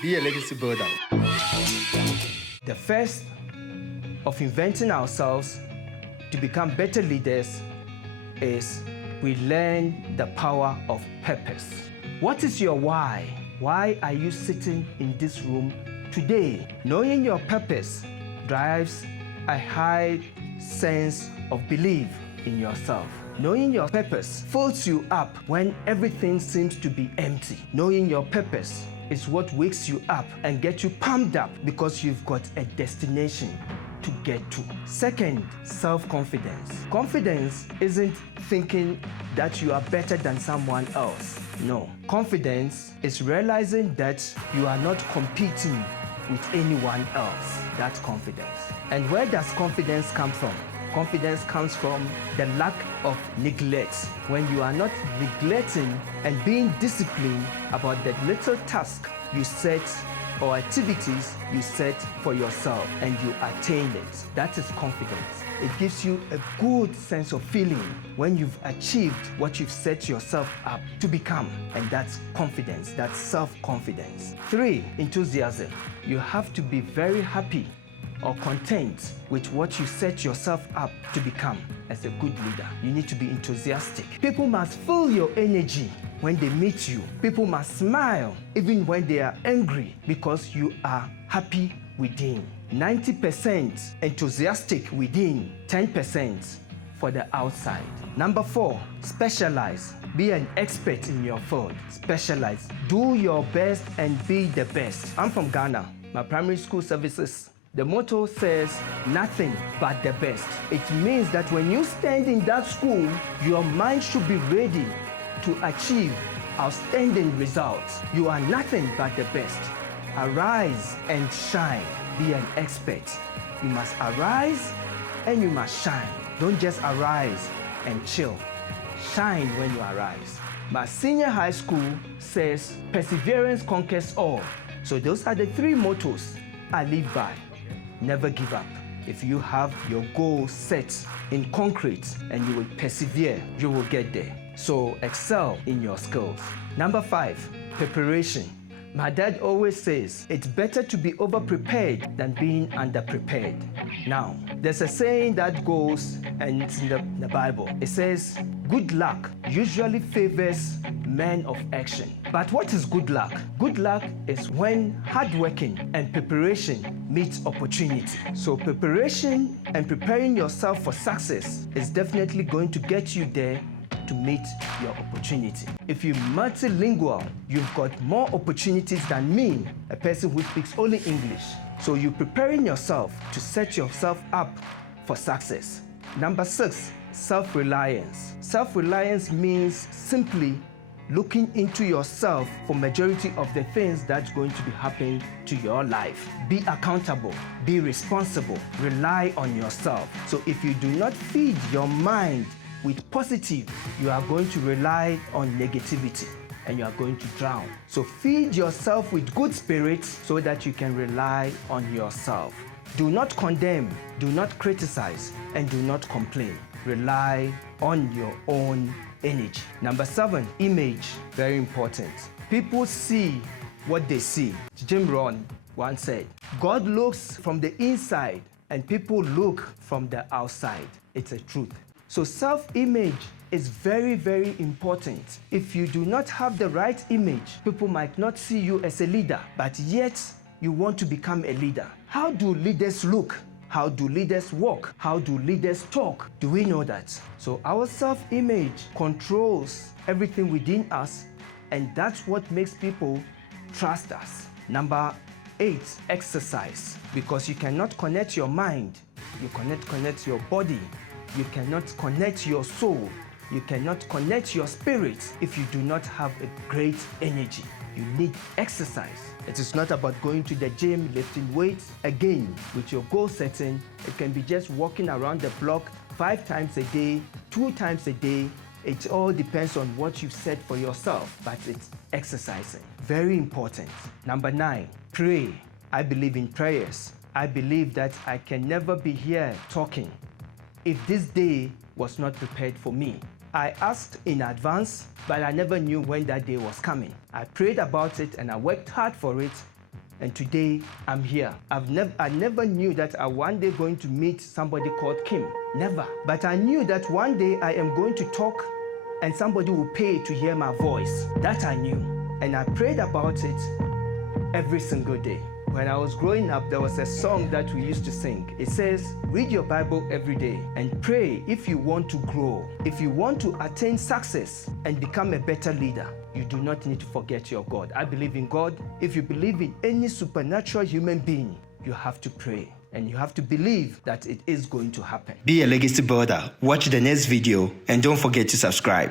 Be a legacy builder. The first of inventing ourselves to become better leaders is we learn the power of purpose. What is your why? Why are you sitting in this room today? Knowing your purpose drives a high sense of belief in yourself. Knowing your purpose fills you up when everything seems to be empty. Knowing your purpose is what wakes you up and gets you pumped up because you've got a destination to get to. Second, self-confidence. Confidence isn't thinking that you are better than someone else. No. Confidence is realizing that you are not competing with anyone else. That's confidence. And where does confidence come from? Confidence comes from the lack of neglect. When you are not neglecting and being disciplined about the little task you set or activities you set for yourself and you attain it. That is confidence. It gives you a good sense of feeling when you've achieved what you've set yourself up to become. And that's confidence, that's self-confidence. 3, enthusiasm. You have to be very happy or content with what you set yourself up to become. As a good leader, you need to be enthusiastic. People must feel your energy when they meet you. People must smile even when they are angry because you are happy within. 90% enthusiastic within, 10% for the outside. Number 4, specialize. Be an expert in your field. Specialize. Do your best and be the best. I'm from Ghana. My primary school services, the motto says, nothing but the best. It means that when you stand in that school, your mind should be ready to achieve outstanding results. You are nothing but the best. Arise and shine. Be an expert. You must arise and you must shine. Don't just arise and chill. Shine when you arise. My senior high school says, perseverance conquers all. So those are the 3 mottos I live by. Never give up. If you have your goal set in concrete and you will persevere, you will get there. So excel in your skills. Number 5, preparation. My dad always says, it's better to be over-prepared than being under-prepared. Now, there's a saying that goes, and it's in the Bible. It says, good luck usually favors men of action. But what is good luck? Good luck is when hard working and preparation meets opportunity. So preparation and preparing yourself for success is definitely going to get you there to meet your opportunity. If you're multilingual, you've got more opportunities than me, a person who speaks only English. So you're preparing yourself to set yourself up for success. Number 6, self-reliance. Self-reliance means simply looking into yourself for majority of the things that's going to be happening to your life. Be accountable, be responsible, rely on yourself. So if you do not feed your mind with positive, you are going to rely on negativity and you are going to drown. So feed yourself with good spirits so that you can rely on yourself. Do not condemn, do not criticize, and do not complain. Rely on your own energy. Number 7, image. Very important. People see what they see. Jim Rohn once said, God looks from the inside and people look from the outside. It's a truth. So self-image is very, very important. If you do not have the right image, people might not see you as a leader, but yet you want to become a leader. How do leaders look? How do leaders walk? How do leaders talk? Do we know that? So our self-image controls everything within us, and that's what makes people trust us. Number 8, exercise. Because you cannot connect your mind, you cannot connect your body, you cannot connect your soul, you cannot connect your spirit if you do not have a great energy. You need exercise. It is not about going to the gym, lifting weights. Again, with your goal setting, it can be just walking around the block 5 times a day, 2 times a day. It all depends on what you've set for yourself, but it's exercising. Very important. Number 9, pray. I believe in prayers. I believe that I can never be here talking if this day was not prepared for me. I asked in advance, but I never knew when that day was coming. I prayed about it and I worked hard for it, And today, I'm here. I never knew that I one day going to meet somebody called Kim. Never. But I knew that one day I am going to talk and somebody will pay to hear my voice. That I knew. And I prayed about it every single day. When I was growing up, there was a song that we used to sing. It says, read your Bible every day and pray if you want to grow. If you want to attain success and become a better leader, you do not need to forget your God. I believe in God. If you believe in any supernatural human being, you have to pray. And you have to believe that it is going to happen. Be a legacy builder. Watch the next video and don't forget to subscribe.